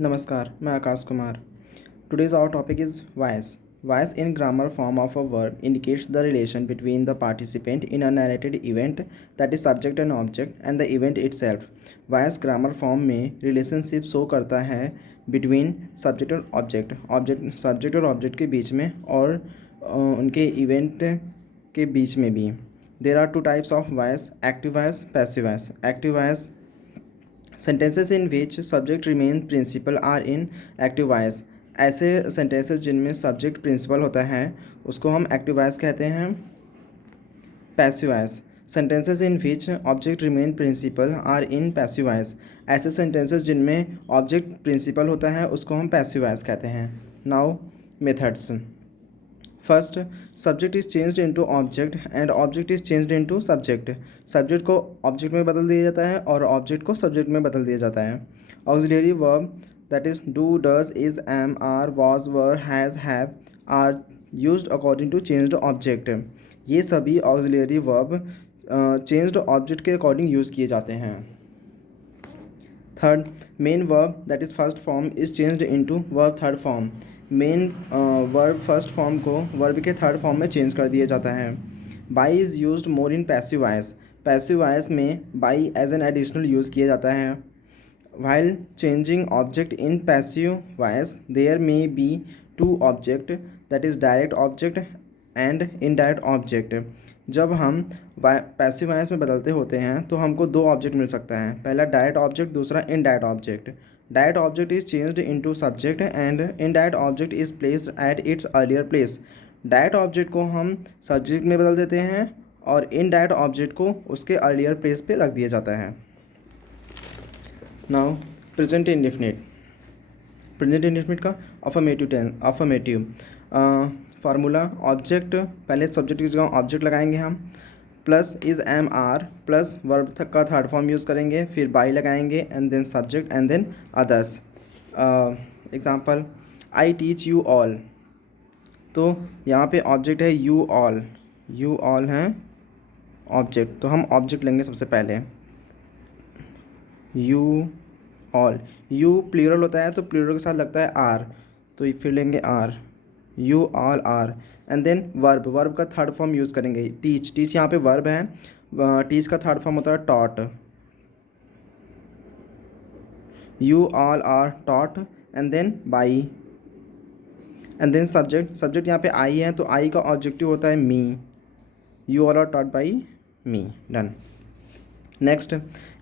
नमस्कार, मैं Akash Kumar. Today's our topic is voice. Voice in grammar form of a verb indicates the relation between the participant in a narrated event, that is subject and object, and the event itself. Voice grammar form में relationship show करता है between subject और subject और object के बीच में और उनके event के बीच में भी. There are two types of voice: active voice, passive voice. Active voice sentences in which subject remain principal are in active voice. ऐसे सेंटेंसेस जिनमें सब्जेक्ट प्रिंसिपल होता है उसको हम एक्टिव वॉइस कहते हैं. Passive voice sentences in which object remain principal are in passive voice. ऐसे sentences जिनमें ऑब्जेक्ट प्रिंसिपल होता है उसको हम पैसिव वॉइस कहते हैं. Now methods. First, subject is changed into object and object is changed into subject. Subject को object में बदल दिया जाता है और ऑब्जेक्ट को सब्जेक्ट में बदल दिया जाता है. Auxiliary verb that is do, does, is, am, are, was, were, has, have are used according to changed object. ये सभी ऑक्सिलरी वर्ब चेंज्ड ऑब्जेक्ट के अकॉर्डिंग यूज़ किए जाते हैं. Third, main verb that is first form is changed into verb third form. Main verb first form को verb के third form में change कर दिया जाता है. By is used more in passive voice. Passive voice में by as an additional use किया जाता है. While changing object in passive voice there may be two object, that is direct object and indirect object. जब हम passive voice में बदलते होते हैं तो हमको दो ऑब्जेक्ट मिल सकता है. पहला डायरेक्ट ऑब्जेक्ट, दूसरा indirect object. Direct object is changed into subject and indirect object is placed at its earlier place. Direct object को हम सब्जेक्ट में बदल देते हैं और इनडायरेक्ट ऑब्जेक्ट को उसके अर्लियर प्लेस पे रख दिया जाता है. Now present indefinite. Present indefinite का अफर्मेटिव फार्मूला. ऑब्जेक्ट पहले सब्जेक्ट की जगह ऑब्जेक्ट लगाएंगे हम, plus is, am, are plus verb का थर्ड फॉर्म यूज़ करेंगे, फिर बाई लगाएंगे and then subject and then others. Example, I teach you all. तो यहाँ पे ऑब्जेक्ट है यू ऑल. यू ऑल हैं ऑब्जेक्ट, तो हम ऑब्जेक्ट लेंगे सबसे पहले. You all. यू प्लूरल होता है तो प्लूरल के साथ लगता है आर, तो फिर लेंगे are. You all are. And then verb का थर्ड फॉर्म यूज़ करेंगे. टीच यहाँ पे वर्ब है. टीच का थर्ड फॉर्म होता है taught. You all are taught and then by. And then subject यहाँ पे आई है तो आई का ऑब्जेक्टिव होता है me. You all are taught by me. Done. Next,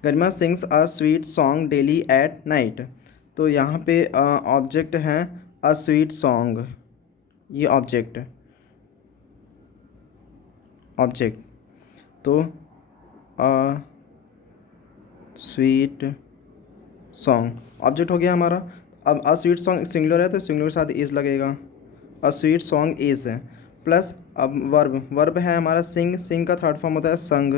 Garima sings a sweet song daily at night. तो यहाँ पे ऑब्जेक्ट है अ स्वीट सॉन्ग. ये ऑब्जेक्ट तो अ स्वीट सॉन्ग ऑब्जेक्ट हो गया हमारा. अब अ स्वीट सॉन्ग सिंगुलर है तो सिंगुलर के साथ इज़ लगेगा. A sweet song is plus अब वर्ब है हमारा सिंग का थर्ड फॉर्म होता है sung.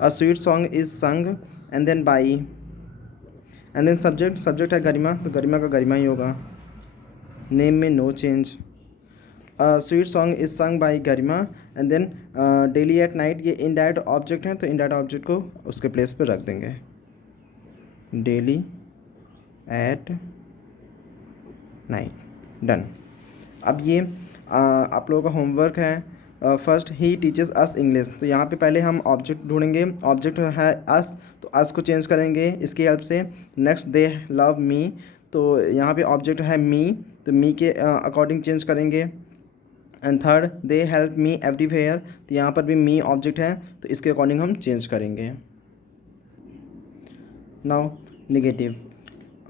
A sweet song is sung and then by. And then subject है गरिमा, तो गरिमा का गरिमा ही होगा. नेम में no change. Sweet song is sung by Garima and then daily at night. ये इनडायरेक्ट ऑब्जेक्ट हैं तो इनडायरेक्ट ऑब्जेक्ट को उसके प्लेस पे रख देंगे. Daily at night. डन. अब ये आप लोगों का होमवर्क है. First, he teaches us English. तो यहाँ पे पहले हम ऑब्जेक्ट ढूंढेंगे. ऑब्जेक्ट है अस, तो अस को चेंज करेंगे इसकी हेल्प से. नेक्स्ट, दे लव मी. तो यहाँ पे ऑब्जेक्ट है मी, तो मी के अकॉर्डिंग चेंज करेंगे. And third, they help me everywhere. तो यहाँ पर भी मी ऑब्जेक्ट है तो इसके अकॉर्डिंग हम चेंज करेंगे. Now negative.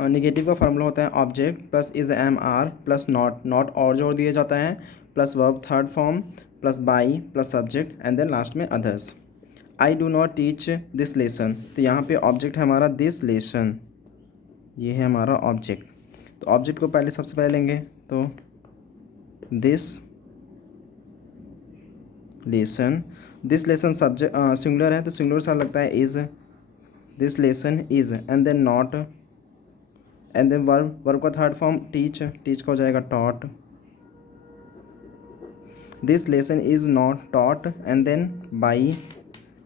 निगेटिव का फार्मूला होता है object plus is, am, are plus not और जोड़ दिया जाता है, plus verb third form plus by plus subject and then last में others. I do not teach this lesson. तो यहाँ पे ऑब्जेक्ट है हमारा दिस लेसन. ये है हमारा ऑब्जेक्ट. तो ऑब्जेक्ट को पहले सबसे पहले लेंगे तो दिस लेसन सब्जेक्ट सिंगुलर है तो सिंगुलर सा लगता है is. This lesson is and then not and then verb का थर्ड फॉर्म टीच का हो जाएगा taught. This lesson is not taught and then by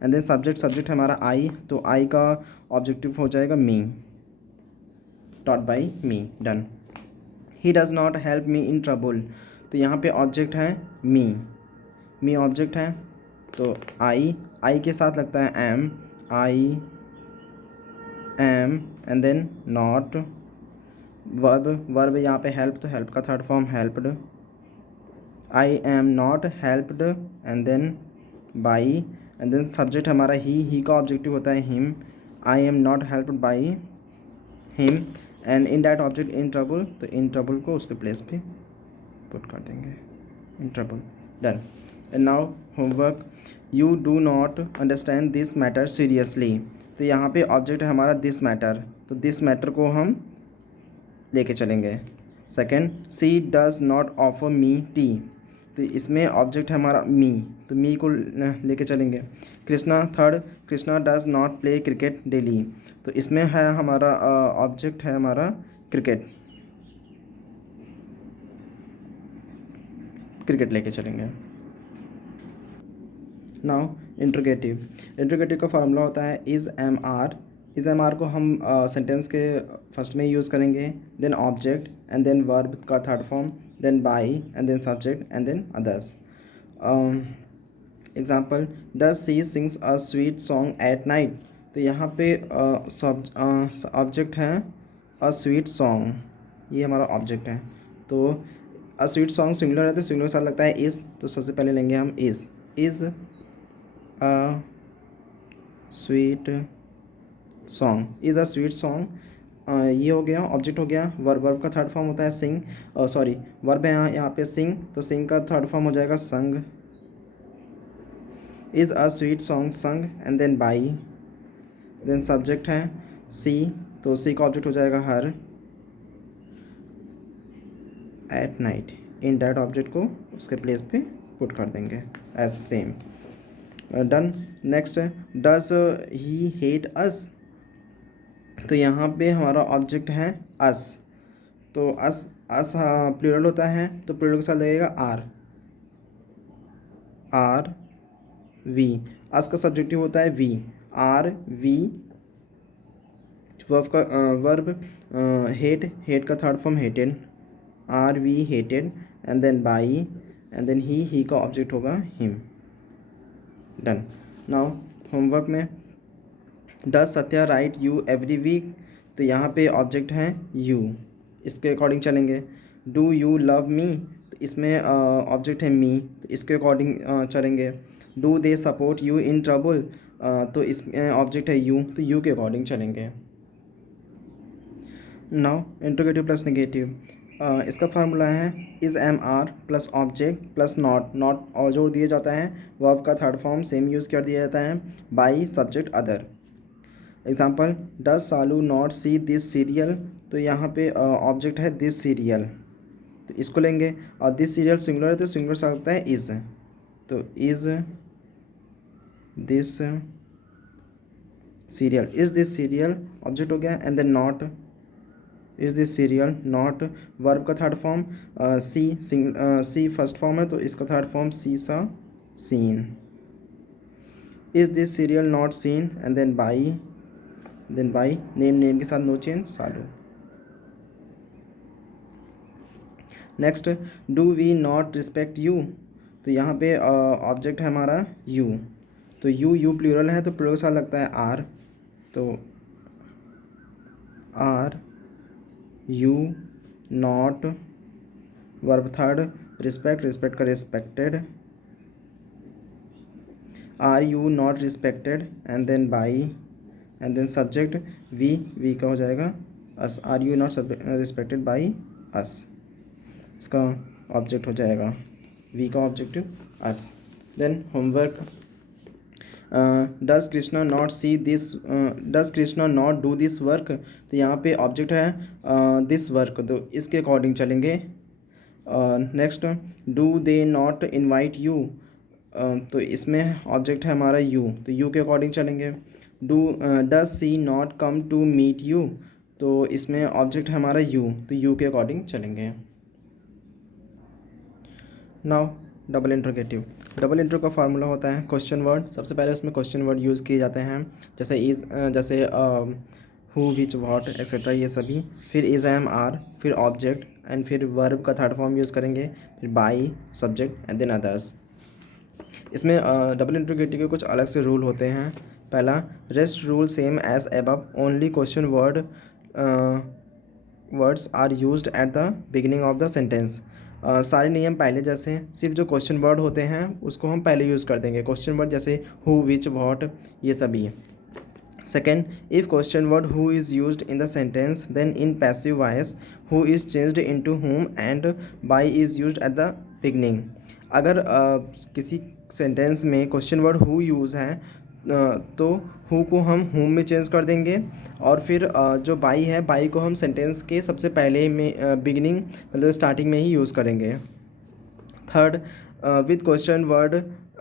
and then subject हमारा आई, तो आई का ऑब्जेक्टिव हो जाएगा मी. taught by me. Done. He does not help me in trouble. तो यहाँ पे ऑब्जेक्ट है मी ऑब्जेक्ट है, तो आई के साथ लगता है am, I am and then not, verb यहाँ पे हेल्प, तो हेल्प का third form helped, I am not helped and then by, and then subject हमारा ही का ऑब्जेक्टिव होता है him, I am not helped by him and in that object in trouble, तो in trouble को उसके place पे put कर देंगे, in trouble. Done. And now homework. You do not understand this matter seriously. तो यहाँ पे ऑब्जेक्ट है हमारा दिस मैटर, तो दिस मैटर को हम लेके चलेंगे. Second, she does not offer me tea. तो इसमें ऑब्जेक्ट है हमारा मी, तो मी को लेके चलेंगे. Krishna third, Krishna does not play cricket daily. तो इसमें है हमारा ऑब्जेक्ट है हमारा क्रिकेट लेके चलेंगे. नाउ इंट्रोगेटिव का फार्मूला होता है is am are. Is am are को हम सेंटेंस के फर्स्ट में यूज़ करेंगे, then object and then verb का third form, then by and then subject and then others. Example, does she sings a sweet song at night. तो यहाँ पे object है अ स्वीट सॉन्ग, ये हमारा ऑब्जेक्ट है. तो अ स्वीट सॉन्ग सिंगुलर है, तो सिंगुलर के साथ लगता है इज़, तो सबसे पहले लेंगे हम is a sweet song, is a sweet song. ये हो गया ऑब्जेक्ट हो गया. वर्ब का थर्ड फॉर्म होता है सिंग, सॉरी वर्ब है यहाँ पे सिंग, तो सिंग का थर्ड फॉर्म हो जाएगा sung. Is a sweet song sung and then by, then subject है सी, तो सी का ऑब्जेक्ट हो जाएगा her, at night, in that object को उसके प्लेस पे पुट कर देंगे एज सेम. डन. नेक्स्ट है डज ही हेट अस. तो यहाँ पे हमारा ऑब्जेक्ट है अस, तो अस प्लूरल होता है, तो प्लूरल के साथ लगेगा आर वी. अस का सब्जेक्टिव होता है we, are we. Verb hate का third form hated, are we hated and then by and then he का ऑब्जेक्ट होगा हिम. डन. नाउ होमवर्क में, does Satya write you every week. तो यहाँ पे ऑब्जेक्ट है यू, इसके अकॉर्डिंग चलेंगे. Do you love me. तो इसमें ऑब्जेक्ट है मी, तो इसके अकॉर्डिंग चलेंगे. Do they support you in trouble. तो इसमें ऑब्जेक्ट है यू, तो यू के अकॉर्डिंग चलेंगे. Now interrogative plus negative. इसका फार्मूला है is am are plus object plus not और जोड़ दिया जाता है. वर्ब का थर्ड फॉर्म सेम यूज़ कर दिया जाता है, by subject other. Example, does Salu not see this serial. तो यहाँ पे ऑब्जेक्ट है दिस सीरियल, तो इसको लेंगे. और दिस सीरियल सिंगुलर है, तो सिंगुलर से लगता है इज़, तो is this serial, is this serial object हो गया. And then not, is this serial not. Verb का third form see first form है, तो इसका थर्ड फॉर्म सी सा seen. Is this serial not seen and then by name के साथ no change सालू. Next, do we not respect you. तो यहाँ पे ऑब्जेक्ट है हमारा यू, तो यू प्लूरल है, तो प्लूरल के साथ लगता है आर, तो are you not. Verb third respect का respected, are you not respected and then by and then subject we का हो जाएगा us, are you not respected by us. इसका ऑब्जेक्ट हो जाएगा वी का objective us. Then homework, does Krishna not see this, does Krishna not do this work. तो यहाँ पे ऑब्जेक्ट है दिस वर्क, तो इसके अकॉर्डिंग चलेंगे. Next, do they not invite you. तो इसमें ऑब्जेक्ट है हमारा यू, तो यू के अकॉर्डिंग चलेंगे. Does she not come to meet you. तो इसमें ऑब्जेक्ट है हमारा यू, तो यू के अकॉर्डिंग चलेंगे. नाउ डबल इंट्रो का फार्मूला होता है क्वेश्चन वर्ड. सबसे पहले उसमें क्वेश्चन वर्ड यूज़ किए जाते हैं, जैसे हु विच व्हाट एक्सेट्रा ये सभी, फिर इज़ एम आर, फिर ऑब्जेक्ट एंड फिर वर्ब का थर्ड फॉर्म यूज़ करेंगे, फिर by, subject and then others. इसमें डबल इंट्रोगेटिव के कुछ अलग से रूल होते हैं। पहला, rest rule same as above, only question words are used at the beginning of the sentence. सारे नियम पहले जैसे हैं, सिर्फ जो क्वेश्चन वर्ड होते हैं उसको हम पहले यूज़ कर देंगे। क्वेश्चन वर्ड जैसे हु, विच, व्हाट, ये सभी। Second, if question word who is used in the sentence, then in passive voice who is changed into whom and by is used at the beginning. अगर किसी sentence में question word who use है तो who co हम whom में change कर देंगे, और फिर जो बाई है, बाई को हम सेंटेंस के सबसे पहले में बिगिनिंग मतलब स्टार्टिंग में ही यूज़ करेंगे। Third, with question word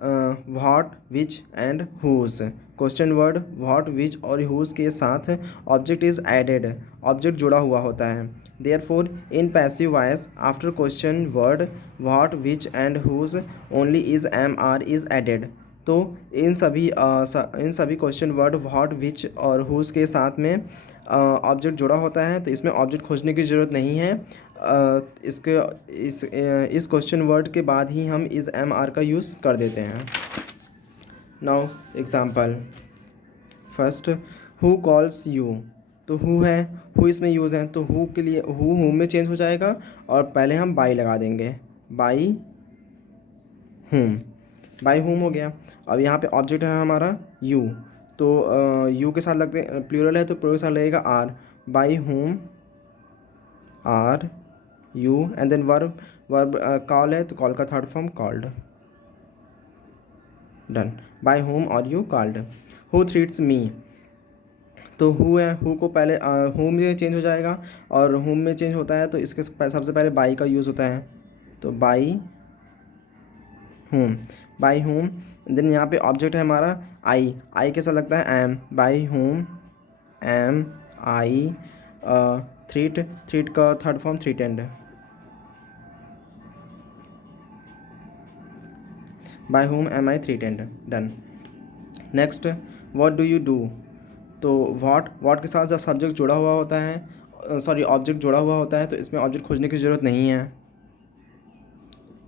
what, which and whose. Question word what, which और हुज के साथ ऑब्जेक्ट इज एडेड, ऑब्जेक्ट जुड़ा हुआ होता है। Therefore in passive voice after question word what, which and whose only is am are is added. तो इन सभी क्वेश्चन वर्ड व्हाट, विच और हुज के साथ में ऑब्जेक्ट जुड़ा होता है, तो इसमें ऑब्जेक्ट खोजने की ज़रूरत नहीं है। इसके इस क्वेश्चन वर्ड के बाद ही हम इज़ एम आर का यूज़ कर देते हैं। Now example, first, who calls you, तो हु है, हु इसमें यूज़ है, तो हु के लिए हु में चेंज हो जाएगा और पहले हम बाई लगा देंगे, बाई हुम, बाई हुम हो गया। अब यहाँ पे ऑब्जेक्ट है हमारा यू, तो यू के साथ लगते, प्लूरल है तो प्लूरल के साथ लगेगा are, by whom are you, and then verb, call है तो कॉल का third form called, done. By whom are you called. Who threats me, तो हु है, हु को पहले होम में चेंज हो जाएगा, और होम में चेंज होता है तो इसके सबसे पहले बाई का यूज़ होता है, तो by whom, by whom. Then यहाँ पे ऑब्जेक्ट है हमारा आई, आई के साथ लगता है am, by whom am I. Threat, threat का third form threatened, by whom am I threatened, done. Next, what do you do, तो व्हाट के साथ जब सब्जेक्ट जुड़ा हुआ होता है, सॉरी ऑब्जेक्ट जुड़ा हुआ होता है, तो इसमें ऑब्जेक्ट खोजने की ज़रूरत नहीं है।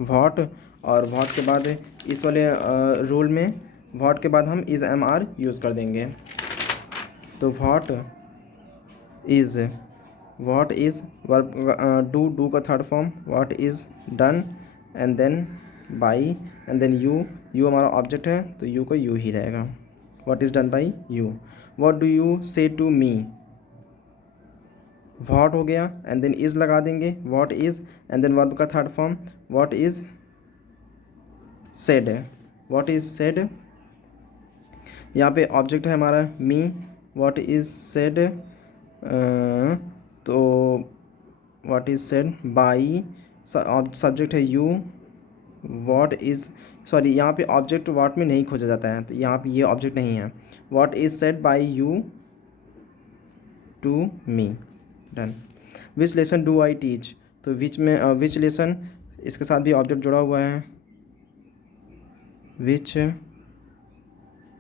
व्हाट, और व्हाट के बाद इस वाले रूल में व्हाट के बाद हम इज़ एम आर यूज़ कर देंगे, तो व्हाट इज़ वर्ब, डू का third form what is done, and then by, and then you हमारा ऑब्जेक्ट है तो यू का यू ही रहेगा, what is done by you. What do you say to me, what हो गया एंड देन इज़ लगा देंगे, what is, and then verb का third form what is said, what is said. यहाँ पे ऑब्जेक्ट है हमारा मी, व्हाट इज़ सेड, तो what is said by, subject है यू, व्हाट इज़, सॉरी यहाँ पे ऑब्जेक्ट व्हाट में नहीं खोजा जाता है, तो यहाँ पे ये ऑब्जेक्ट नहीं है। What is said by you to me, done. Which lesson do I teach, तो विच में विच लेसन, इसके साथ भी ऑब्जेक्ट जुड़ा हुआ है, which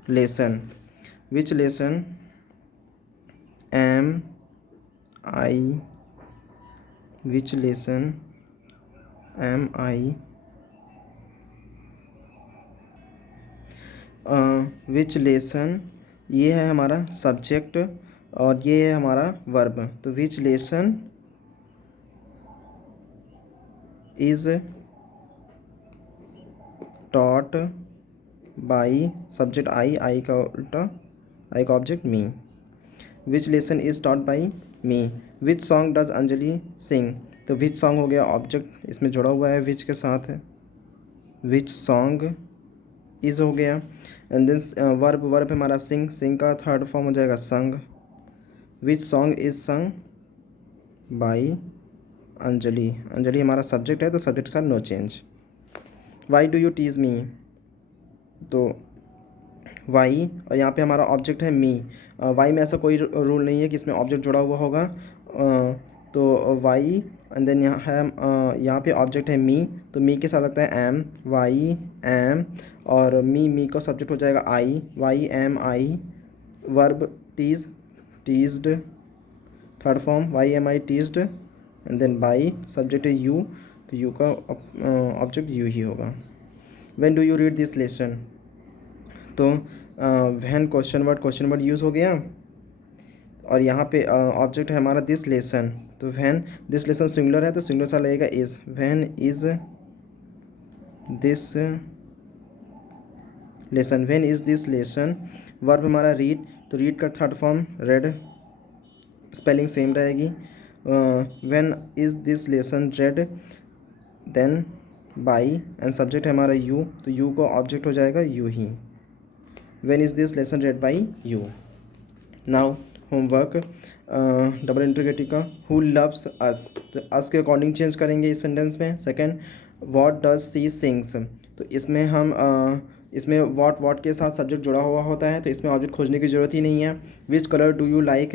lesson, which lesson am I, which lesson am I, which lesson, ये है हमारा सब्जेक्ट और ये है हमारा वर्ब, तो which lesson is taught by, subject I का उल्टा, आई का object me, which lesson is taught by me. Which song does Anjali sing, तो विच सॉन्ग हो गया, ऑब्जेक्ट इसमें जुड़ा हुआ है विच के साथ है, विच सॉन्ग इज़ हो गया, एंड देन वर्ब हमारा सिंग, सिंग का थर्ड फॉर्म हो जाएगा sung, which song is sung by Anjali, Anjali हमारा सब्जेक्ट है तो सब्जेक्ट के साथ no change. Why do you tease me, तो वाई, और यहाँ पे हमारा ऑब्जेक्ट है मी। वाई में ऐसा कोई रूल नहीं है कि इसमें ऑब्जेक्ट जुड़ा हुआ होगा, तो वाई, एंड देन यहाँ पे ऑब्जेक्ट है मी, तो मी के साथ लगता है एम, वाई एम, और मी का सब्जेक्ट हो जाएगा I, why am I. Verb tease, teased, third form why am I teased and then by, subject है यू, तो यू का ऑब्जेक्ट यू ही होगा। When do you read this lesson, तो व्हेन क्वेश्चन वर्ड यूज़ हो गया, और यहाँ पे ऑब्जेक्ट है हमारा दिस लेसन, तो व्हेन दिस लेसन सिंगुलर है तो सिंगुलर सा लगेगा is, when is this lesson, when is this lesson. Verb हमारा रीड, तो रीड का third form read, spelling same रहेगी। When is this lesson read, then by, and subject है हमारा यू, तो यू का ऑब्जेक्ट हो जाएगा यू ही। When is this lesson read by you. Now homework double interrogative का, हु लव्स अस, तो अस के अकॉर्डिंग चेंज करेंगे इस सेंटेंस में। Second, what does she sings, तो इसमें हम इसमें व्हाट के साथ सब्जेक्ट जुड़ा हुआ होता है, तो इसमें ऑब्जेक्ट खोजने की ज़रूरत ही नहीं है। Which colour do you like,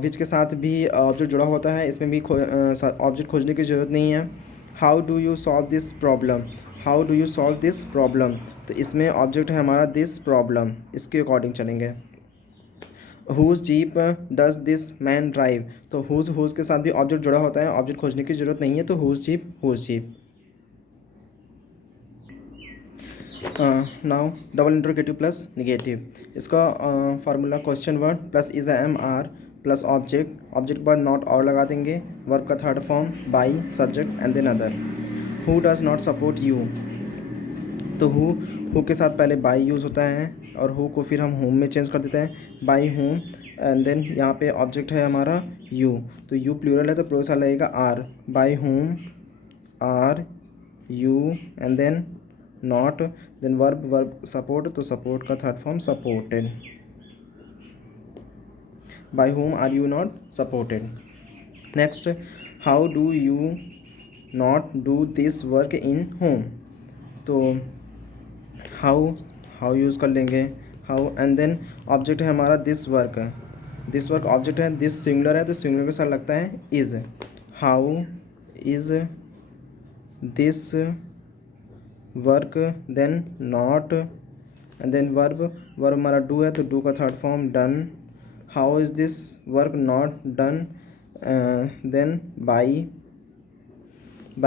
which के साथ भी ऑब्जेक्ट जुड़ा होता है, इसमें भी ऑब्जेक्ट खोजने की ज़रूरत नहीं है। How do you solve this problem, how do you solve this problem, तो इसमें ऑब्जेक्ट है हमारा दिस प्रॉब्लम, इसके अकॉर्डिंग चलेंगे। Whose jeep does this man drive, तो हुज के साथ भी ऑब्जेक्ट जुड़ा होता है, ऑब्जेक्ट खोजने की ज़रूरत नहीं है, तो whose jeep. Now double interrogative plus negative, इसका formula question word plus is am are plus object, object के बाद नॉट और लगा देंगे, वर्ब का third form by, subject and then other. Who does not support you, तो who के साथ पहले बाई यूज़ होता है, और हु को फिर हम होम में चेंज कर देते हैं, बाई होम, एंड देन यहाँ पे ऑब्जेक्ट है हमारा यू, तो यू प्लूरल है तो प्लूरल लगेगा are, by whom are you, and then not, then verb support, तो सपोर्ट का third form supported, by whom are you not supported. Next, how do you not do this work in whom, तो how use कर लेंगे, how, and then object है हमारा this work object है, this singular है तो singular के साथ लगता है is, how is this work, then not, and then verb हमारा डू है तो डू का third form done, how is this work not done, then by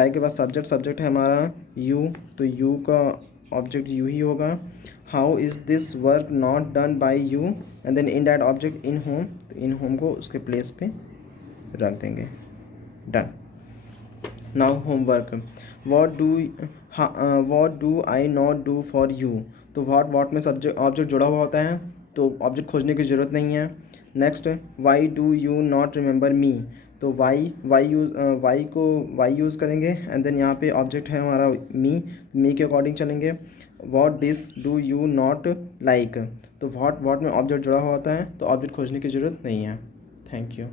के बाद सब्जेक्ट है हमारा यू, तो यू का ऑब्जेक्ट यू ही होगा। How is this work not done by you, and then in that object in whom, तो in whom को उसके प्लेस पे रख देंगे, done. Now homework, what do I not do for you, तो व्हाट में सब्जेक्ट ऑब्जेक्ट जुड़ा हुआ होता है, तो ऑब्जेक्ट खोजने की ज़रूरत नहीं है। Next, Y do you not remember मी, तो वाई यूज़ करेंगे, एंड देन यहाँ पे ऑब्जेक्ट है हमारा मी के अकॉर्डिंग चलेंगे। What dish do you not like, तो व्हाट में ऑब्जेक्ट जुड़ा हुआ होता है, तो ऑब्जेक्ट खोजने की ज़रूरत नहीं है। Thank you.